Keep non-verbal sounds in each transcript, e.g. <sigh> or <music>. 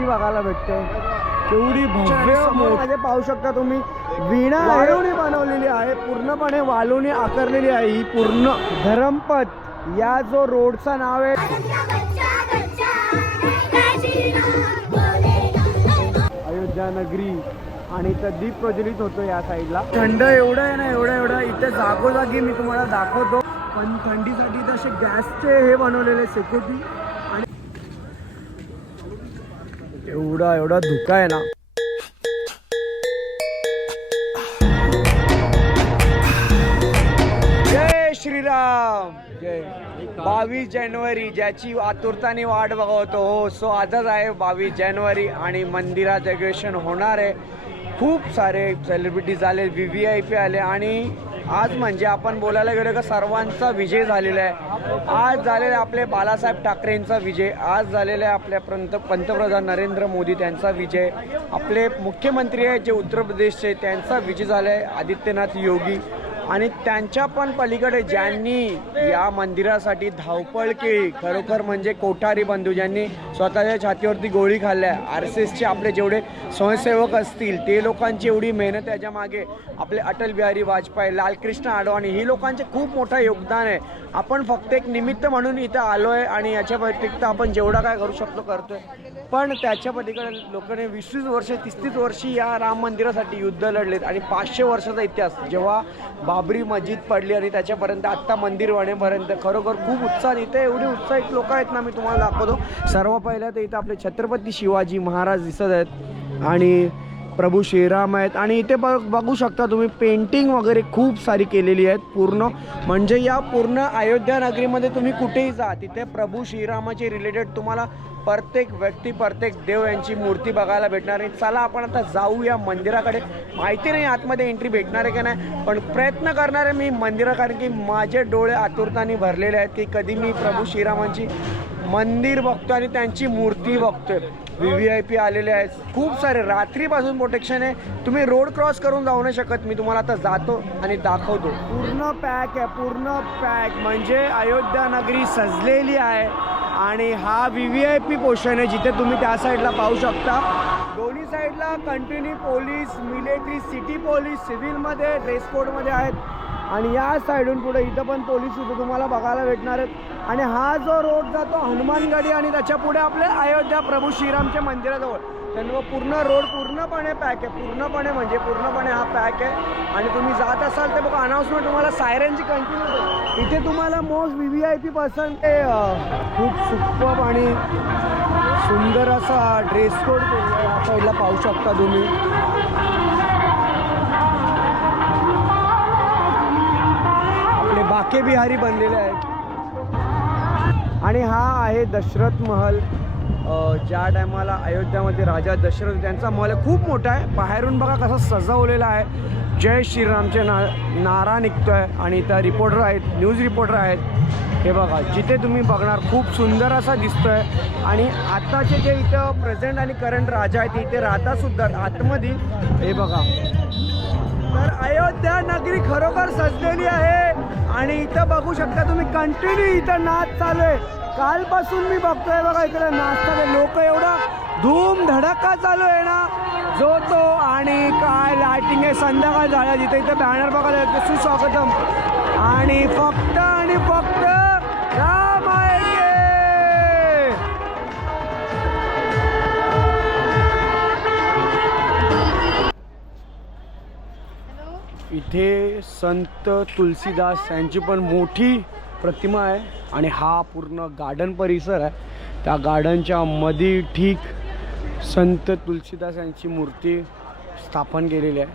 मूर्ती बघायला भेटते केवढी भव्यमध्ये पाहू शकता तुम्ही वीणा वाळूने बनवलेली आहे पूर्णपणे वाळूने आकारलेली आहे ही पूर्ण. धरमपत या जो रोडचं नाव आहे. अयोध्या नगरी आणि इथं दीप प्रज्वलित होतो या साईडला. थंड एवढं आहे ना एवढं एवढं इथे जागोजागी मी तुम्हाला दाखवतो. पण थंडीसाठी असे गॅसचे हे बनवलेले सिक्युरिटी आणि एवढा एवढा धुका आहे ना. जय श्रीराम. जय. बावीस जानेवारी ज्याची आतुरताने वाट बघवतो हो सो आजच आहे बावीस जानेवारी आणि मंदिरात डेकोरेशन होणार आहे. खूप सारे सेलिब्रिटीज आले व्ही व्ही आय पी आले आणि आज म्हणजे आपण बोलायला गेलो का सर्वांचा विजय झालेला आहे. आज झालेला आहे आपले बालासाहेब ठाकरेंचा विजय आज झालेला आहे आपल्या पंत पंतप्रधान नरेंद्र मोदी त्यांचा विजय आपले मुख्यमंत्री आहेत जे उत्तर प्रदेशचे त्यांचा विजय झाला आहे आदित्यनाथ योगी. आणि त्यांच्या पण पलीकडे ज्यांनी या मंदिरासाठी धावपळ केली खरोखर म्हणजे कोठारी बंधू ज्यांनी स्वतःच्या छातीवरती गोळी खाल्ल्या आर एस एसचे आपले जेवढे स्वयंसेवक असतील ते लोकांची एवढी मेहनत याच्या मागे आपले अटल बिहारी वाजपेयी लालकृष्ण आडवाणी ही लोकांचे खूप मोठं योगदान आहे. आपण फक्त एक निमित्त म्हणून इथं आलो आहे आणि याच्या व्यतिरिक्त आपण जेवढा काय करू शकतो करतोय. पण त्याच्या पलीकडे लोकांनी वीस वीस वर्ष तीस तीस वर्षी या राम मंदिरासाठी युद्ध लढलेत आणि पाचशे वर्षाचा इतिहास. जेव्हा बाबरी मस्जिद पडली आणि त्याच्यापर्यंत आत्ता मंदिर वाढेपर्यंत खरोखर खूप उत्साह इथे एवढे उत्साहित लोक आहेत ना मी तुम्हाला दाखवतो. सर्व पहिल्या तर इथं आपले छत्रपती शिवाजी महाराज दिसत आहेत. आणि प्रभू श्रीराम आहेत. आणि इथे बघ बघू शकता तुम्ही पेंटिंग वगैरे खूप सारी केलेली आहेत पूर्ण. म्हणजे या पूर्ण अयोध्या नगरीमध्ये तुम्ही कुठेही जा तिथे प्रभू श्रीरामाचे रिलेटेड तुम्हाला प्रत्येक व्यक्ती प्रत्येक देव यांची मूर्ती बघायला भेटणार आहे. चला आपण आता जाऊ या मंदिराकडे. माहिती नाही आतमध्ये एंट्री भेटणार आहे का नाही पण प्रयत्न करणार आहे मी मंदिरा कारण की माझे डोळे आतुरताने भरलेले आहेत की कधी मी प्रभू श्रीरामांची मंदिर बघतो आणि त्यांची मूर्ती बघतोय. व्ही व्ही आय पी आलेले आहेत. खूप सारे. रात्रीपासून प्रोटेक्शन आहे. तुम्ही रोड क्रॉस करून जाऊ नाही शकत. मी तुम्हाला आता जातो आणि दाखवतो. पूर्ण पॅक आहे. पूर्ण पॅक म्हणजे अयोध्या नगरी सजलेली आहे. आणि हा V V I P portion आहे जिथे तुम्ही त्या साईडला पाहू शकता. दोन्ही साईडला continue police military city police सिव्हिलमध्ये dress कोडमध्ये आहेत. आणि या साईडून पुढे इथं पण पोलीस सुद्धा तुम्हाला बघायला भेटणार आहेत. आणि हा जो रोड जातो हनुमानगडी आणि त्याच्या पुढे आपले अयोध्या प्रभू श्रीरामच्या मंदिराजवळ. त्यांना पूर्ण रोड पूर्णपणे पॅक आहे पूर्णपणे म्हणजे पूर्णपणे हा पॅक आहे. आणि तुम्ही जात असाल ते बघा अनाऊन्समेंट तुम्हाला सायरनची कंटिन्यू इथे तुम्हाला most V V I P person ते खूप सुपर आणि सुंदर असा ड्रेस कोड पहिला साईडला पाहू शकता तुम्ही. आपले बिहारी बनलेले आहेत. आणि हा आहे दशरथ महल. ज्या टायमाला अयोध्यामध्ये राजा दशरथ त्यांचा महल खूप मोठा आहे. बाहेरून बघा कसा सजवलेला आहे. जय श्रीरामचे ना नारा निघतो आहे आणि इथं रिपोर्टर आहेत न्यूज रिपोर्टर आहेत. हे बघा जिथे तुम्ही बघणार खूप सुंदर असा दिसतोय. आणि आत्ताचे जे इथं प्रेझेंट आणि करंट राजा आहेत इथे राहता सुद्धा आतमध्ये हे बघा. तर अयोध्या नगरी खरोखर सजलेली आहे. आणि इथं बघू शकता तुम्ही कंटिन्यू इथं नाच चालू आहे. कालपासून मी बघतोय बघा इकडे नाचतात लोक एवढा धूम धडका चालू आहे ना. जो तो आणि काय लाइटिंग आहे संध्याकाळ झाला जिथे इथं बॅनर बघायला सुस्वागतम. आणि फक्त आणि फक्त इथे संत तुलसीदास यांची पण मोठी प्रतिमा आहे आणि हा पूर्ण गार्डन परिसर आहे. त्या गार्डनच्या मध्ये ठीक संत तुलसीदास यांची मूर्ती स्थापन केलेली आहे.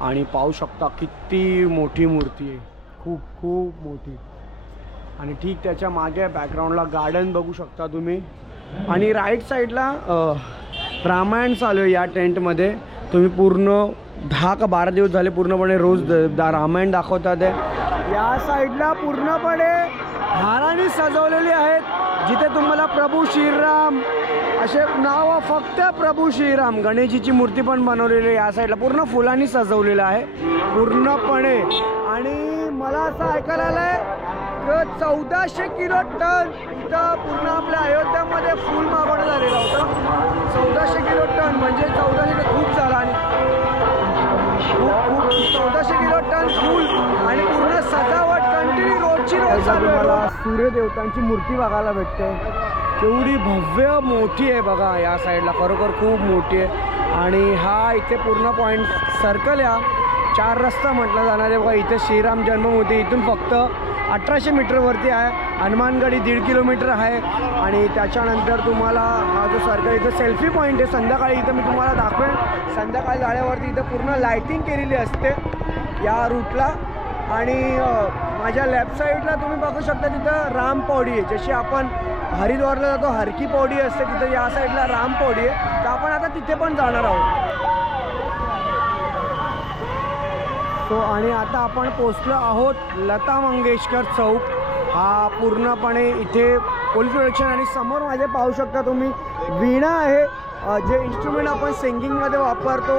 आणि पाहू शकता किती मोठी मूर्ती आहे. खूप खूप मोठी. आणि ठीक त्याच्यामागे बॅकग्राऊंडला गार्डन बघू शकता तुम्ही. आणि राईट साईडला रामायण चालू आहे या टेंटमध्ये तुम्ही पूर्ण दहा का बारा दिवस झाले पूर्णपणे रोज द- दा रामायण दाखवतात आहे. या साईडला पूर्णपणे हाराने सजवलेली आहेत. जिथे तुम्हाला प्रभू श्रीराम असे नाव फक्त प्रभू श्रीराम. गणेशजीची मूर्ती पण बनवलेली आहे. या साईडला पूर्ण फुलांनी सजवलेलं आहे. पूर्णपणे. आणि मला असं ऐकायला आलंय की चौदाशे किलो टन इथं पूर्ण आपल्या अयोध्यामध्ये फूल मागवण्यात आलेलं होतं. चौदाशे किलो टन म्हणजे चौदाशे खूप झाला आणि चौदाशे किलो टन फूल आणि पूर्ण सजावट कंटिन्यू रोजची रोज सूर्यदेवतांची मूर्ती बघायला भेटते. केवढी भव्य मोठी आहे बघा या साईडला. खरोखर खूप मोठी आहे. आणि हा इथे पूर्ण पॉईंट सर्कल या चार रस्ता म्हटलं जाणार आहे बघा. इथे श्रीराम जन्मभूमी इथून फक्त अठराशे मीटरवरती आहे. हनुमानगडी दीड किलोमीटर आहे. आणि त्याच्यानंतर तुम्हाला हा जो सरकार इथं सेल्फी पॉईंट आहे. संध्याकाळी इथं मी तुम्हाला दाखवेन. संध्याकाळी झाल्यावरती इथं पूर्ण लायटिंग केलेली असते या रूटला आणि माझ्या लेफ्ट साईडला तुम्ही बघू शकता तिथं राम पौडी आहे. जशी आपण हरिद्वारला जातो हरकी पौडी असते तिथं. या साईडला राम पौडी आहे. तर आपण आता तिथे पण जाणार आहोत. सो आणि आता आपण पोचलो आहोत लता मंगेशकर चौक. हा पूर्णपणे इथे पोलीस प्रोटेक्शन आणि समोर माझे पाहू शकता तुम्ही. वीणा आहे जे इन्स्ट्रुमेंट आपण सिंगिंगमध्ये वापरतो.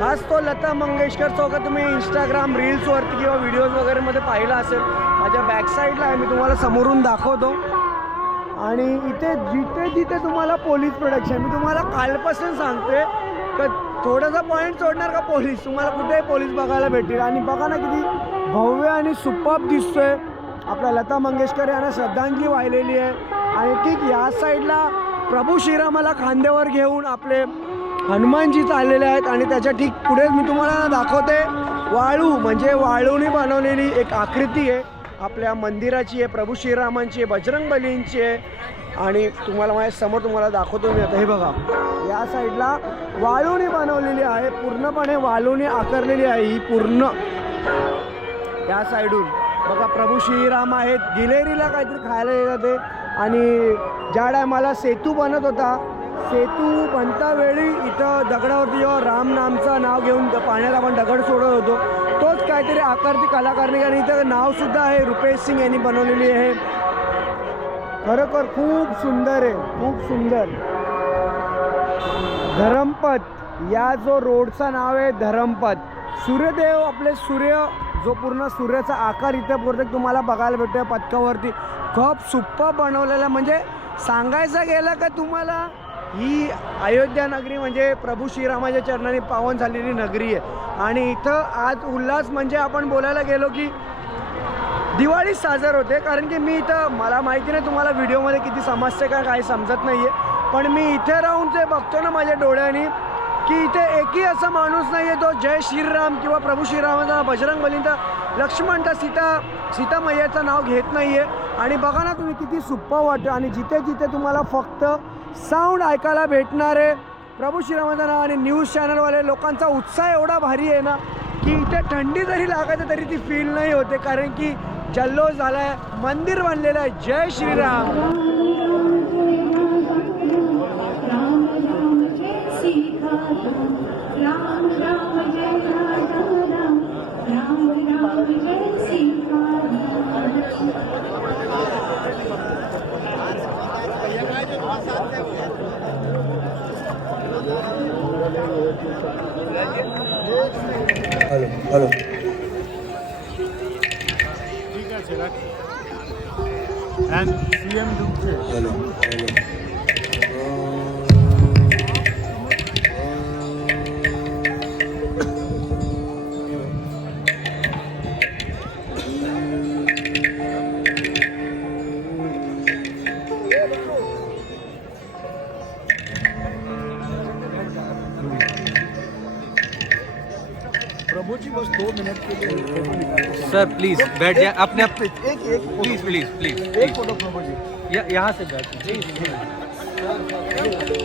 हाच तो लता मंगेशकर चौक तुम्ही इंस्टाग्राम रील्सवरती किंवा व्हिडिओज वगैरेमध्ये पाहिला असेल. माझ्या बॅकसाईडला आहे. मी तुम्हाला समोरून दाखवतो. आणि इथे जिथे जिथे तुम्हाला पोलीस प्रोटेक्शन मी तुम्हाला कालपासून सांगते थोडासा पॉईंट सोडणार का पोलीस तुम्हाला कुठेही पोलीस बघायला भेटतील. आणि बघा ना किती भव्य आणि सुपाप दिसतोय. आपल्या लता मंगेशकर यांना श्रद्धांजली वाहिलेली आहे. आणि ठीक या साईडला प्रभू श्रीरामाला खांद्यावर घेऊन आपले हनुमानजी चाललेले आहेत. आणि त्याच्या ठीक पुढे मी तुम्हाला दाखवते. वाळू म्हणजे वाळूने बनवलेली एक आकृती आहे. आपल्या मंदिराची आहे प्रभू श्रीरामांची आहे बजरंग बलींची आहे. आणि तुम्हाला माझ्यासमोर तुम्हाला दाखवतो मी आता. हे बघा या साईडला वाळूने बनवलेली आहे पूर्णपणे वाळूने आकारलेली आहे ही पूर्ण. या साईडून बघा प्रभू श्रीराम आहेत. गिलेरीला काहीतरी खायला येतात ते. आणि ज्या टायमाला सेतू बनत होता सेतू बनता वेळी इथं दगडावरती जेव्हा राम नामचं नाव घेऊन पाण्याला आपण दगड सोडत होतो तोच काहीतरी आकारती कलाकारने कलाकारणी आणि इथं नावसुद्धा आहे रुपेश सिंग यांनी बनवलेली आहे. खरोखर खूप सुंदर आहे खूप सुंदर. धरमपथ या जो रोडचं नाव आहे धरमपथ सूर्यदेव आपले सूर्य जो पूर्ण सूर्याचा आकार इथे पूर्ण तुम्हाला बघायला भेटतोय पथकावरती. खूप सुप्प बनवलेला म्हणजे सांगायचं गेलं का तुम्हाला ही अयोध्या नगरी म्हणजे प्रभू श्रीरामाच्या चरणाने पावन झालेली नगरी आहे. आणि इथं आज उल्हास म्हणजे आपण बोलायला गेलो की दिवाळी साजर होते कारण की मी इथं मला माहिती नाही तुम्हाला व्हिडिओमध्ये किती समजते का काही समजत नाही आहे पण मी इथे राहून ते बघतो ना माझ्या डोळ्यांनी की इथे एकही असा माणूस नाही आहे तो जय श्रीराम किंवा प्रभू श्रीरामाचा बजरंग बलींचा लक्ष्मणचा सीता सीता मैयाचं नाव घेत नाही आहे आणि बघा ना तुम्ही किती सुप्पा वाटतं. आणि जिथे जिथे तुम्हाला फक्त साऊंड ऐकायला भेटणार आहे प्रभू श्रीरामाचं नाव आणि न्यूज चॅनलवाले लोकांचा उत्साह एवढा भारी आहे ना की इथे थंडी जरी लागायचं तरी ती फील नाही होते. कारण की जल्लोष झाला आहे मंदिर बनलेलं आहे. जय Shriram. Ram Ram and CM Dumche. Hello. Hello. जी बस दो मिनट के लिए। सर प्लीज़ बैठ जाए। अपने आप एक एक प्लीज़ प्लीज़ प्लीज़ एक फ़ोटो प्रभु जी। यहाँ से बैठ पुरप्राञ्जलि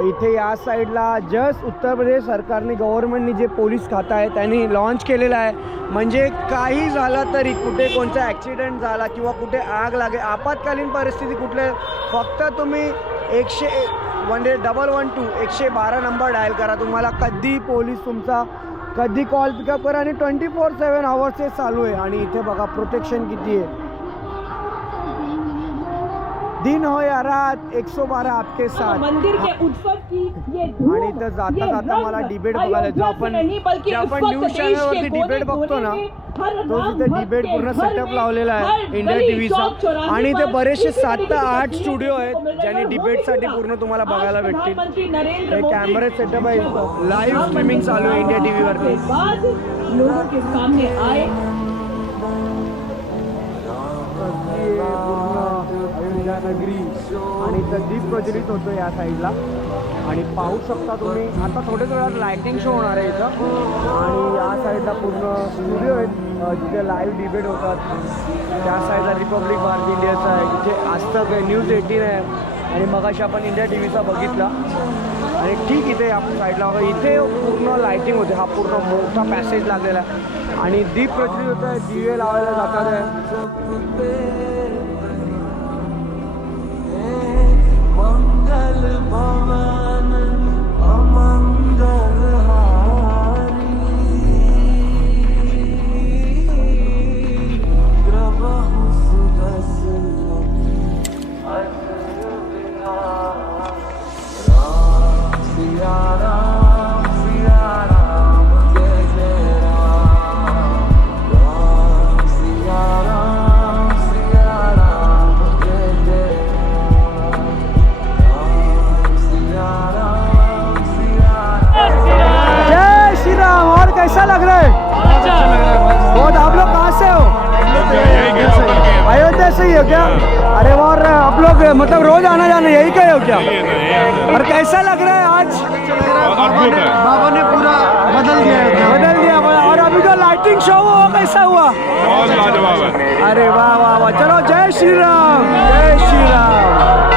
इथे या साईडला जस्ट उत्तर प्रदेश सरकारने गव्हर्नमेंटने जे पोलीस खातं आहे त्यांनी लॉन्च केलेलं आहे. म्हणजे काही झालं तरी कुठे कोणता ॲक्सिडेंट झाला किंवा कुठे आग लागे आपत्कालीन परिस्थिती कुठल्या फक्त तुम्ही एकशे one day double one two एकशे बारा नंबर डायल करा. तुम्हाला कधी पोलीस तुमचा कधी कॉल पिकअप करा आणि ट्वेंटी फोर सेवन आवर्स हे चालू आहे. आणि इथे बघा प्रोटेक्शन किती आहे. दिन हो या रात एक सौ बारा आपके साथ। मंदिर के उत्सव की ये धूम, आणि इथं जाता जाता मला डिबेट बघायला जो आपण आपण न्यूज चॅनलवरती डिबेट बघतो ना तो तिथे डिबेट पूर्ण सेटअप लावलेला आहे इंडिया टीव्हीचा आणि इथे पर बरेचसे सात ते आठ स्टुडिओ आहेत ज्यांनी डिबेटसाठी। पूर्ण तुम्हाला बघायला भेटतील. हे कॅमेरे सेटअप आहे लाईव्ह राम स्ट्रीमिंग चालू आहे इंडिया टीव्हीवरती के नगरी. आणि इथं दीप प्रज्वलित होतो या साईडला. आणि पाहू शकता तुम्ही आता थोड्याच वेळात लायटिंग शो होणार आहे इथं. आणि या साईडला पूर्ण स्टुडिओ आहेत. जिथे लाईव्ह डिबेट होतात. त्या साईडला रिपब्लिक भारत इंडियाचा आहे. इथे आजतक आहे न्यूज एटीन आहे. आणि मगाशी आपण इंडिया टी व्हीचा बघितला. आणि ठीक इथे आपण साईडला इथे पूर्ण लायटिंग होते. हा पूर्ण मोठा पॅसेज लागलेला आहे. आणि दीप प्रज्वलित होत आहे दिवे लावायला जातात. आहे कैसा लग रहा है आज? बाबा ने पूरा बदल दिया है। बदल दिया। और अभी जो लाइटिंग शो हुआ वो कैसा हुआ? बहुत लाजवाब है। अरे वाह वाह वाह। चलो जय श्री राम जय श्री राम।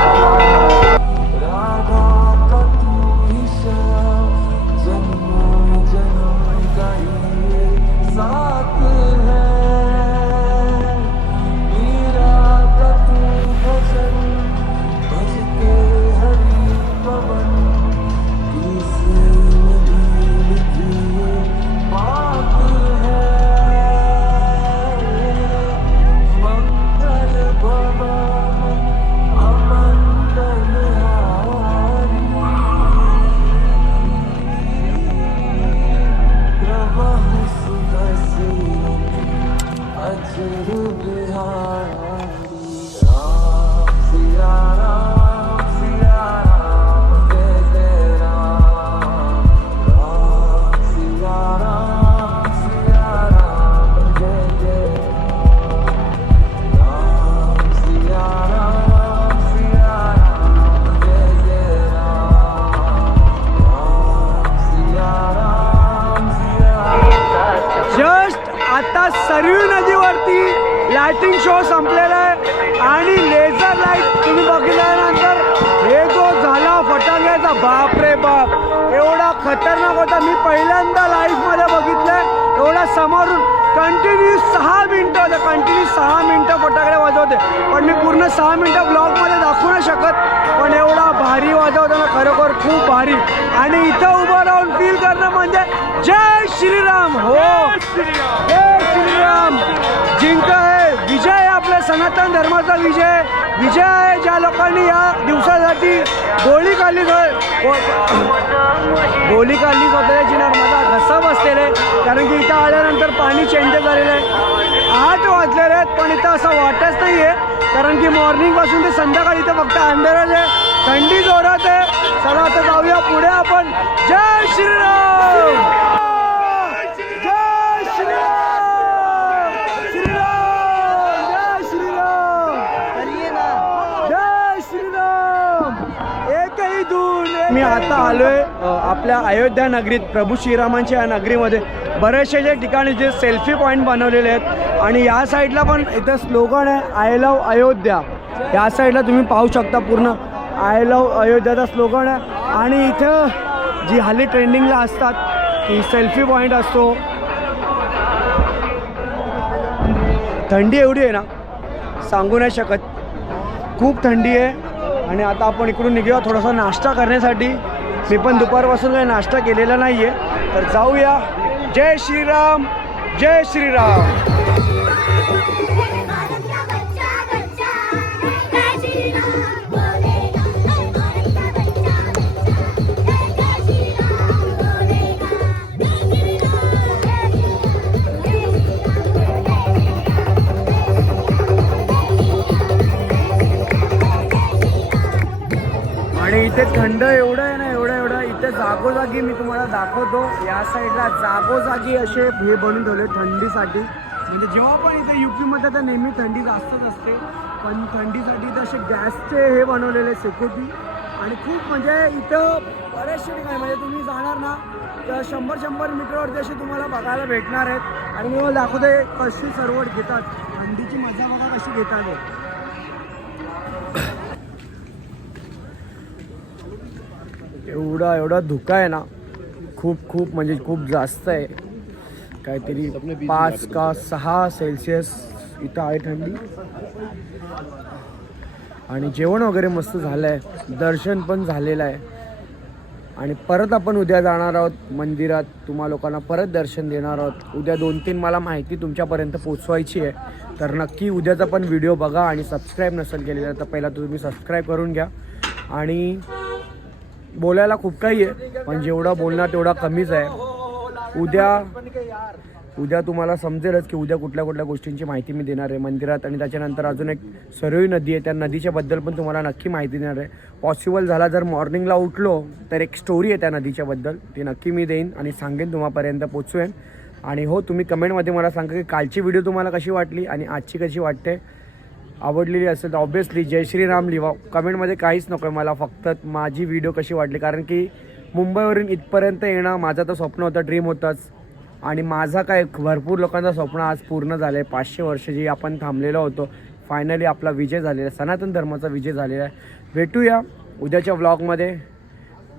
लाइटिंग शो संपलेला आहे. आणि लेझर लाइट तुम्ही बघितल्यानंतर हे जो झाला फटाक्याचा बाप रे बाप. एवढा खतरनाक होता. मी पहिल्यांदा लाईफमध्ये बघितलं एवढा समोरून कंटिन्यू सहा मिनटं होते. कंटिन्यू सहा मिनटं फटाकडे वाजवते. पण मी पूर्ण सहा मिनटं ब्लॉगमध्ये दाखवू नाही शकत. पण एवढा भारी वाजवताना खरोखर खूप भारी. आणि इथं उभं राहून फील करणं म्हणजे जय श्रीराम. हो. जय श्रीराम. जिंक आहे विजय आहे आपल्या सनातन धर्माचा विजय. विजय आहे ज्या लोकांनी या दिवसासाठी गोळी काढली गोळी काढली स्वतःची माझा घसा बसलेला आहे. कारण की इथं आल्यानंतर पाणी चेंज झालेलं आहे. आठ वाजलेले आहेत पण इथं असं वाटत नाही आहे कारण की मॉर्निंगपासून ते संध्याकाळी इथं फक्त अंधारच आहे. थंडी जोरात आहे. चला आता जाऊया पुढे आपण. जय श्रीराम जय श्रीराम श्रीराम जय श्रीराम जय श्रीराम मी आता आलो आहे आपल्या अयोध्या नगरीत प्रभू श्रीरामांच्या या नगरीमध्ये. बरेचसे जे ठिकाणी जे सेल्फी पॉईंट बनवलेले आहेत आणि या साईडला पण इथं स्लोगन आहे आय लव अयोध्या. या साईडला तुम्ही पाहू शकता पूर्ण. आय लव अयोध्याचा स्लोगन आहे. आणि इथं जी हल्ली ट्रेंडिंगला असतात की सेल्फी पॉईंट असतो. थंडी एवढी आहे ना सांगू नाही शकत. खूप थंडी आहे. आणि आता आपण इकडून निघूया थोडासा नाश्ता करण्यासाठी. मी पण दुपारपासून काही नाश्ता केलेला नाही आहे तर जाऊया. जय श्रीराम. जय श्रीराम. इथे थंड एवढं आहे ना एवढं एवढं. इथे जागोजागी मी तुम्हाला दाखवतो. या साईडला जागोजागी असे हे बनवून ठेवले थंडीसाठी. म्हणजे जेव्हा पण इथे युपीमध्ये तर नेहमी थंडी जास्तच असते. पण थंडीसाठी तर असे गॅसचे हे बनवलेले सिक्युरिटी आणि खूप म्हणजे इथं बरेचसे ठिकाणी म्हणजे तुम्ही जाणार ना तर शंभर शंभर मीटरवरती असे तुम्हाला बघायला भेटणार आहेत. आणि मी दाखवतो दाखवते कशी सर्व घेतात. थंडीची मजा बघा कशी घेतात एवढा एवढा धुका आहे ना खूप खूप म्हणजे खूप जास्त आहे. काहीतरी पाच का सहा सेल्सिअस इथं आहे थंडी. आणि जेवण वगैरे मस्त झालं आहे दर्शन पण झालेलं आहे. आणि परत आपण उद्या जाणार आहोत मंदिरात. तुम्हा लोकांना परत दर्शन देणार आहोत. उद्या दोन तीन मला माहिती तुमच्यापर्यंत पोचवायची आहे. तर नक्की उद्याचा पण व्हिडिओ बघा आणि सबस्क्राईब नसेल केलेला तर पहिला तुम्ही सबस्क्राईब करून घ्या. आणि बोलायला खूप काही आहे पण जेवढा बोलणार तेवढा कमीच आहे. उद्या उद्या तुम्हाला समजेलच की उद्या कुठल्या कुठल्या गोष्टींची माहिती मी देणार आहे. मंदिरात आणि त्याच्यानंतर अजून एक सरोई नदी आहे. त्या नदीच्या बद्दल पण तुम्हाला नक्की माहिती देणार आहे. पॉसिबल झाला जर मॉर्निंगला उठलो तर एक स्टोरी आहे त्या नदीच्याबद्दल ती नक्की मी देईन आणि सांगेन तुम्हापर्यंत पोचवेन. आणि हो तुम्ही कमेंटमध्ये मला सांगा की कालची व्हिडिओ तुम्हाला कशी वाटली आणि आजची कशी वाटते. आवडलेली असेल तर ऑब्विसली जय श्रीराम लिवा. कमेंटमध्ये काहीच नको आहे मला फक्त माझी व्हिडिओ कशी वाटली कारण की मुंबईवरून इथपर्यंत येणं माझं तर स्वप्न होतं ड्रीम होतंच. आणि माझा काय भरपूर लोकांचं स्वप्न आज पूर्ण झालं आहे पाचशे वर्ष जी आपण थांबलेलो होतो. फायनली आपला विजय झालेला आहे. सनातन धर्माचा विजय झालेला आहे. भेटूया उद्याच्या व्लॉगमध्ये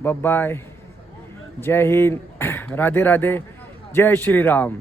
बाय जय हिंद. <clears throat> राधे राधे जय श्रीराम.